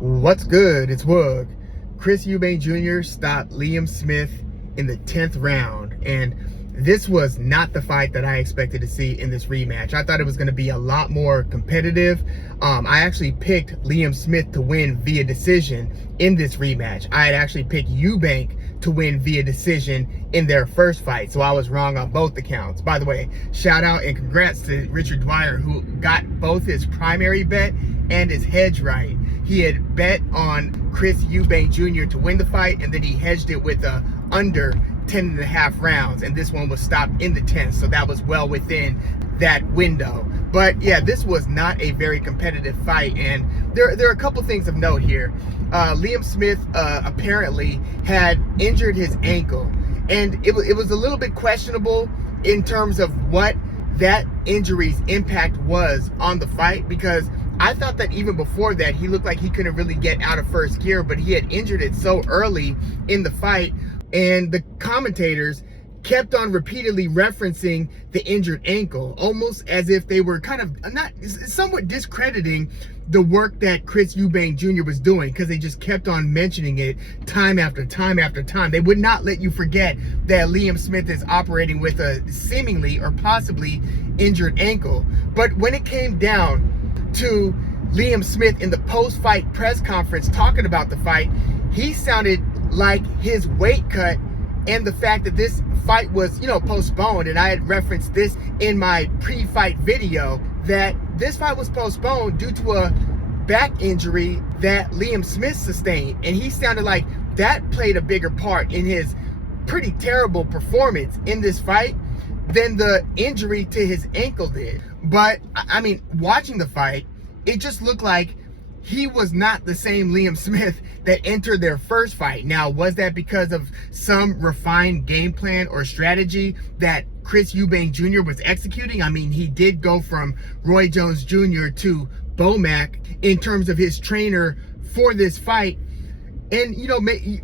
What's good? It's Woog. Chris Eubank Jr. stopped Liam Smith in the 10th round, and this was not the fight that I expected to see in this rematch. I thought it was going to be a lot more competitive. I actually picked Liam Smith to win via decision in this rematch. I had actually picked Eubank to win via decision in their first fight, so I was wrong on both accounts. By the way, shout out and congrats to Richard Dwyer, who got both his primary bet and his hedge right. He had bet on Chris Eubank Jr. to win the fight, and then he hedged it with a under 10.5 rounds, and this one was stopped in the 10th, so that was well within that window. But yeah, this was not a very competitive fight, and there are a couple things of note here. Liam Smith apparently had injured his ankle, and it was a little bit questionable in terms of what that injury's impact was on the fight, because I thought that even before that, he looked like he couldn't really get out of first gear, but he had injured it so early in the fight, and the commentators kept on repeatedly referencing the injured ankle, almost as if they were kind of somewhat discrediting the work that Chris Eubank Jr. was doing, because they just kept on mentioning it time after time after time. They would not let you forget that Liam Smith is operating with a seemingly or possibly injured ankle. But when it came down to Liam Smith in the post-fight press conference talking about the fight, he sounded like his weight cut and the fact that this fight was, postponed, and I had referenced this in my pre-fight video, that this fight was postponed due to a back injury that Liam Smith sustained, and he sounded like that played a bigger part in his pretty terrible performance in this fight than the injury to his ankle did. But I mean, watching the fight, it just looked like he was not the same Liam Smith that entered their first fight. Now, was that because of some refined game plan or strategy that Chris Eubank Jr. was executing? I mean, he did go from Roy Jones Jr. to Bomac in terms of his trainer for this fight. And,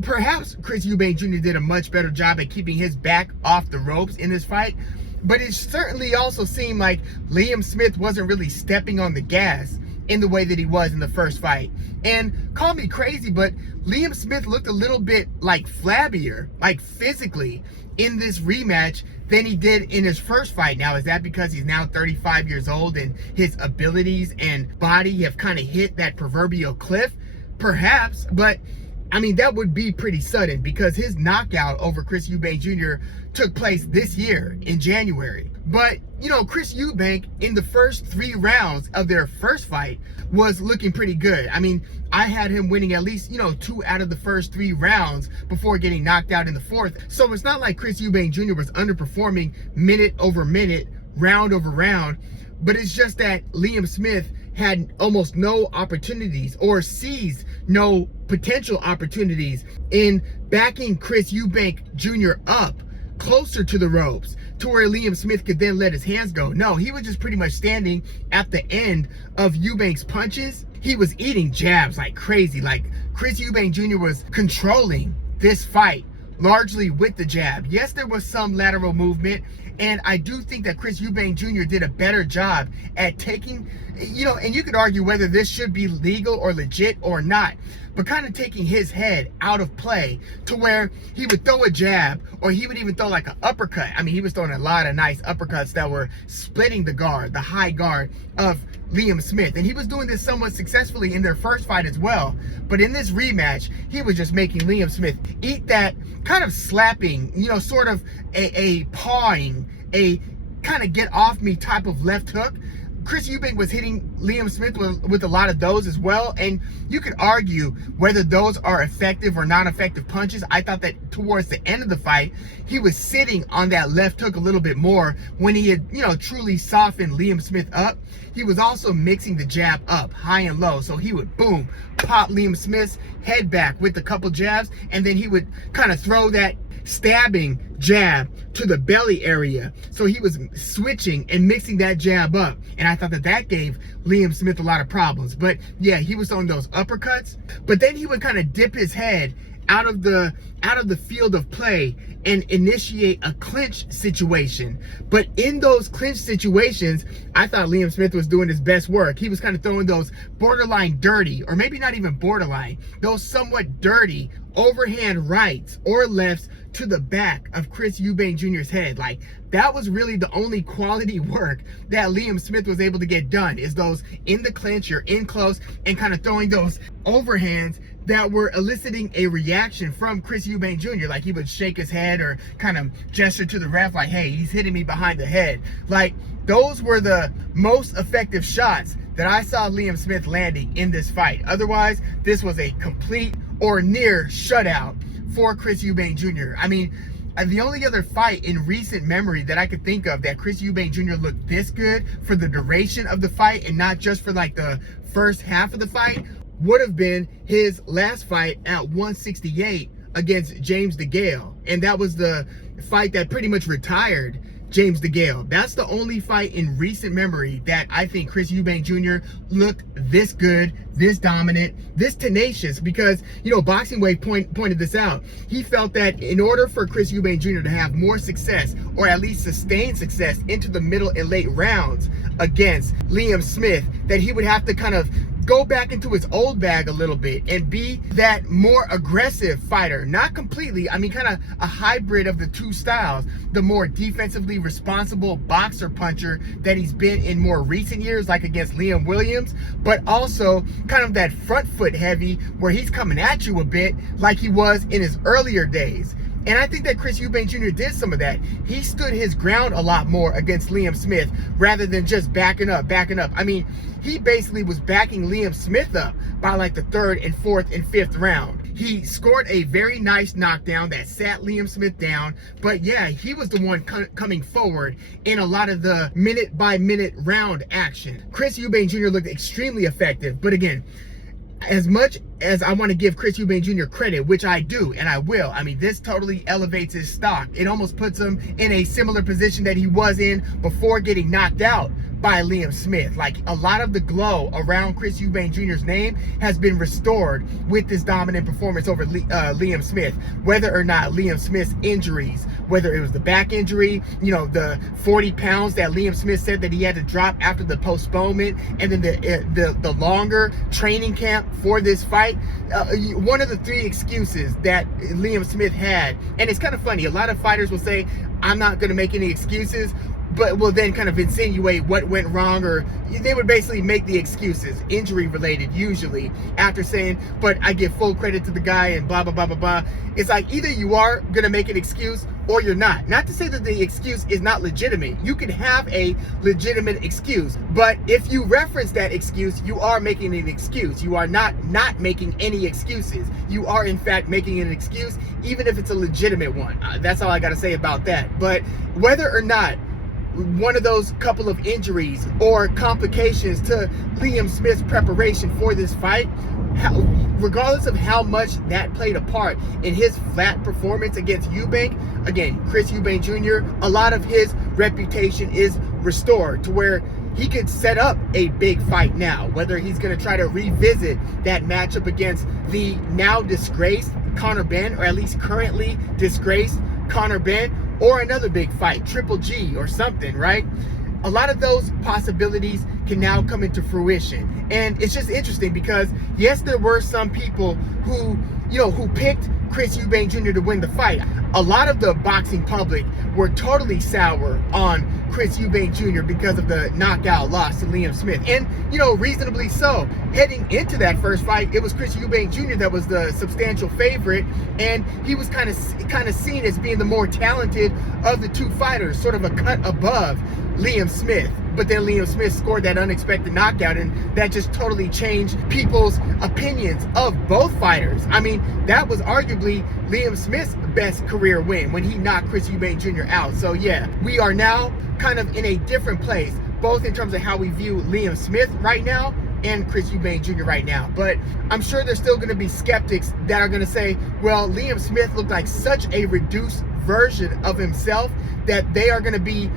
perhaps Chris Eubank Jr. did a much better job at keeping his back off the ropes in this fight. But it certainly also seemed like Liam Smith wasn't really stepping on the gas in the way that he was in the first fight. And call me crazy, but Liam Smith looked a little bit like flabbier, like physically, in this rematch than he did in his first fight. Now, is that because he's now 35 years old and his abilities and body have kind of hit that proverbial cliff? Perhaps, but I mean, that would be pretty sudden, because his knockout over Chris Eubank Jr. took place this year in January. But, Chris Eubank in the first 3 rounds of their first fight was looking pretty good. I mean, I had him winning at least, 2 out of the first 3 rounds before getting knocked out in the 4th. So it's not like Chris Eubank Jr. was underperforming minute over minute, round over round. But it's just that Liam Smith had almost no opportunities, or seized no potential opportunities, in backing Chris Eubank Jr. up closer to the ropes to where Liam Smith could then let his hands go. No, he was just pretty much standing at the end of Eubank's punches. He was eating jabs like crazy. Like, Chris Eubank Jr. was controlling this fight largely with the jab. Yes, there was some lateral movement, and I do think that Chris Eubank Jr. did a better job at taking, and you could argue whether this should be legal or legit or not, but kind of taking his head out of play to where he would throw a jab, or he would even throw like an uppercut. I mean, he was throwing a lot of nice uppercuts that were splitting the guard, the high guard of Liam Smith. And he was doing this somewhat successfully in their first fight as well. But in this rematch, he was just making Liam Smith eat that kind of slapping, sort of a pawing, a kind of get off me type of left hook. Chris Eubank was hitting Liam Smith with a lot of those as well, and you could argue whether those are effective or non-effective punches. I thought that towards the end of the fight, he was sitting on that left hook a little bit more when he had, truly softened Liam Smith up. He was also mixing the jab up, high and low, so he would, boom, pop Liam Smith's head back with a couple jabs, and then he would kind of throw that stabbing jab to the belly area. So he was switching and mixing that jab up, and I thought that gave Liam Smith a lot of problems. But yeah, he was throwing those uppercuts, but then he would kind of dip his head out of the field of play and initiate a clinch situation. But in those clinch situations, I thought Liam Smith was doing his best work. He was kind of throwing those borderline dirty, or maybe not even borderline, those somewhat dirty overhand rights or lefts to the back of Chris Eubank Jr.'s head. Like, that was really the only quality work that Liam Smith was able to get done, is those in the clinch, you're in close, and kind of throwing those overhands that were eliciting a reaction from Chris Eubank Jr. Like, he would shake his head or kind of gesture to the ref like, hey, he's hitting me behind the head. Like, those were the most effective shots that I saw Liam Smith landing in this fight. Otherwise, this was a complete or near shutout for Chris Eubank Jr. I mean, the only other fight in recent memory that I could think of that Chris Eubank Jr. looked this good for the duration of the fight and not just for like the first half of the fight would have been his last fight at 168 against James DeGale. And that was the fight that pretty much retired James DeGale. That's the only fight in recent memory that I think Chris Eubank Jr. looked this good, this dominant, this tenacious, because, you know, Boxing Wave pointed this out. He felt that in order for Chris Eubank Jr. to have more success, or at least sustained success into the middle and late rounds against Liam Smith, that he would have to kind of go back into his old bag a little bit and be that more aggressive fighter. Not completely, I mean, kind of a hybrid of the two styles. The more defensively responsible boxer puncher that he's been in more recent years, like against Liam Williams, but also kind of that front foot heavy where he's coming at you a bit like he was in his earlier days. And I think that Chris Eubank Jr. did some of that. He stood his ground a lot more against Liam Smith rather than just backing up. I mean, he basically was backing Liam Smith up by like the third and fourth and fifth round. He scored a very nice knockdown that sat Liam Smith down. But yeah, he was the one coming forward in a lot of the minute by minute round action. Chris Eubank Jr. looked extremely effective. But again, as much as I want to give Chris Eubank Jr. credit, which I do and I will, I mean, this totally elevates his stock. It almost puts him in a similar position that he was in before getting knocked out by Liam Smith. Like, a lot of the glow around Chris Eubank Jr.'s name has been restored with this dominant performance over Liam Smith. Whether or not Liam Smith's injuries, whether it was the back injury, you know, the 40 pounds that Liam Smith said that he had to drop after the postponement, and then the longer training camp for this fight, one of the three excuses that Liam Smith had, and it's kind of funny, a lot of fighters will say, I'm not going to make any excuses, but will then kind of insinuate what went wrong, or they would basically make the excuses injury related usually, after saying, but I give full credit to the guy and blah, blah, blah, blah, blah. It's like, either you are going to make an excuse or you're not. Not to say that the excuse is not legitimate. You can have a legitimate excuse, but if you reference that excuse, you are making an excuse. You are not making any excuses. You are in fact making an excuse, even if it's a legitimate one. That's all I got to say about that. But whether or not one of those couple of injuries or complications to Liam Smith's preparation for this fight, regardless of how much that played a part in his flat performance against Eubank, again, Chris Eubank Jr., a lot of his reputation is restored to where he could set up a big fight now, whether he's going to try to revisit that matchup against the now disgraced Conor Benn, or at least currently disgraced Conor Benn, or another big fight, Triple G or something, right? A lot of those possibilities can now come into fruition. And it's just interesting because, yes, there were some people who picked Chris Eubank Jr. to win the fight. A lot of the boxing public were totally sour on Chris Eubank Jr. because of the knockout loss to Liam Smith. And, reasonably so. Heading into that first fight, it was Chris Eubank Jr. that was the substantial favorite, and he was kind of seen as being the more talented of the two fighters, sort of a cut above Liam Smith. But then Liam Smith scored that unexpected knockout, and that just totally changed people's opinions of both fighters. I mean, that was arguably Liam Smith's best career win when he knocked Chris Eubank Jr. out. So yeah, we are now kind of in a different place, both in terms of how we view Liam Smith right now and Chris Eubank Jr. right now. But I'm sure there's still going to be skeptics that are going to say, well, Liam Smith looked like such a reduced version of himself that they are going to be,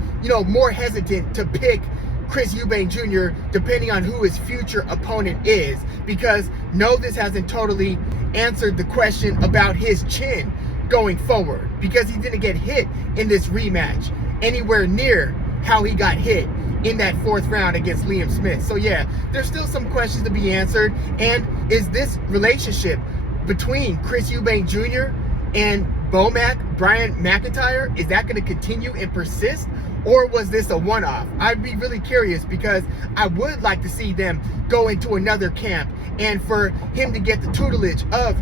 more hesitant to pick Chris Eubank Jr. depending on who his future opponent is. Because no, this hasn't totally answered the question about his chin going forward, because he didn't get hit in this rematch anywhere near how he got hit in that 4th round against Liam Smith. So yeah, there's still some questions to be answered. And is this relationship between Chris Eubank Jr. and Brian McIntyre, is that going to continue and persist, or was this a one-off? I'd be really curious, because I would like to see them go into another camp and for him to get the tutelage of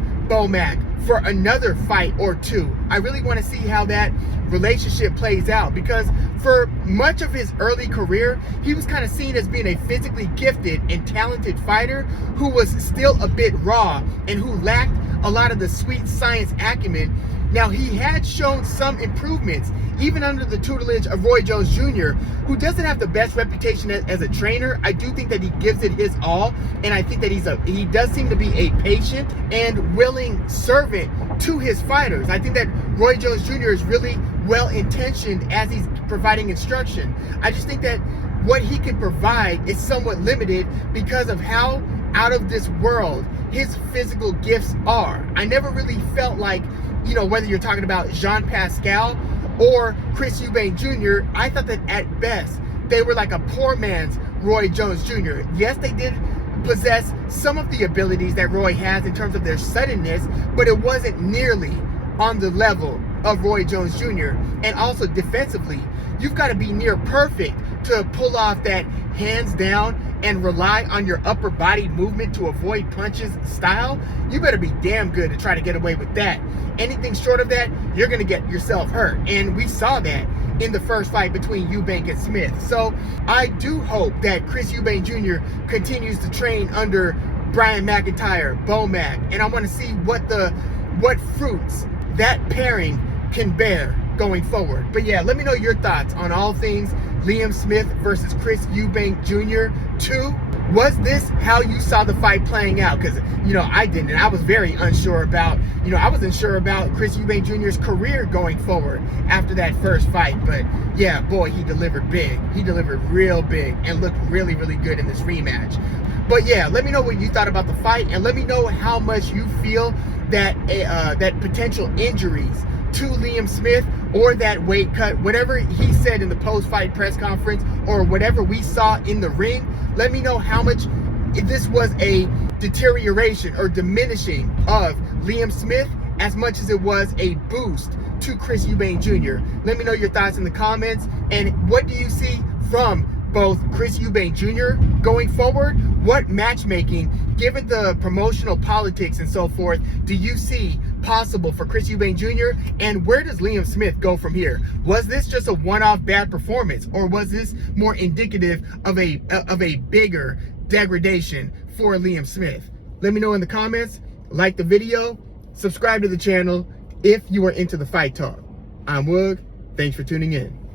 Mac for another fight or two. I really want to see how that relationship plays out, because for much of his early career, he was kind of seen as being a physically gifted and talented fighter who was still a bit raw and who lacked a lot of the sweet science acumen. Now, he had shown some improvements even under the tutelage of Roy Jones Jr., who doesn't have the best reputation as a trainer. I do think that he gives it his all, and I think that he does seem to be a patient and willing servant to his fighters. I think that Roy Jones Jr. is really well-intentioned as he's providing instruction. I just think that what he can provide is somewhat limited because of how out of this world his physical gifts are. I never really felt like, whether you're talking about Jean Pascal or Chris Eubank Jr., I thought that at best they were like a poor man's Roy Jones Jr. Yes, they did possess some of the abilities that Roy has in terms of their suddenness, but it wasn't nearly on the level of Roy Jones Jr. And also defensively, you've got to be near perfect to pull off that hands down and rely on your upper body movement to avoid punches style. You better be damn good to try to get away with that. Anything short of that, you're going to get yourself hurt. And we saw that in the first fight between Eubank and Smith. So I do hope that Chris Eubank Jr. continues to train under Brian McIntyre, Mac, and I want to see what fruits that pairing can bear going forward. But yeah, let me know your thoughts on all things Liam Smith versus Chris Eubank Jr. 2. Was this how you saw the fight playing out? Because, I didn't. I was very unsure about, I wasn't sure about Chris Eubank Jr.'s career going forward after that first fight. But yeah, boy, he delivered big. He delivered real big and looked really, really good in this rematch. But yeah, let me know what you thought about the fight, and let me know how much you feel that that potential injuries to Liam Smith or that weight cut, whatever he said in the post-fight press conference or whatever we saw in the ring, let me know how much this was a deterioration or diminishing of Liam Smith as much as it was a boost to Chris Eubank Jr. Let me know your thoughts in the comments, and what do you see from both Chris Eubank Jr. going forward? What matchmaking, given the promotional politics and so forth, do you see possible for Chris Eubank Jr., and where does Liam Smith go from here? Was this just a one-off bad performance, or was this more indicative of a bigger degradation for Liam Smith? Let me know in the comments. Like the video, subscribe to the channel if you are into the fight talk. I'm Woog. Thanks for tuning in.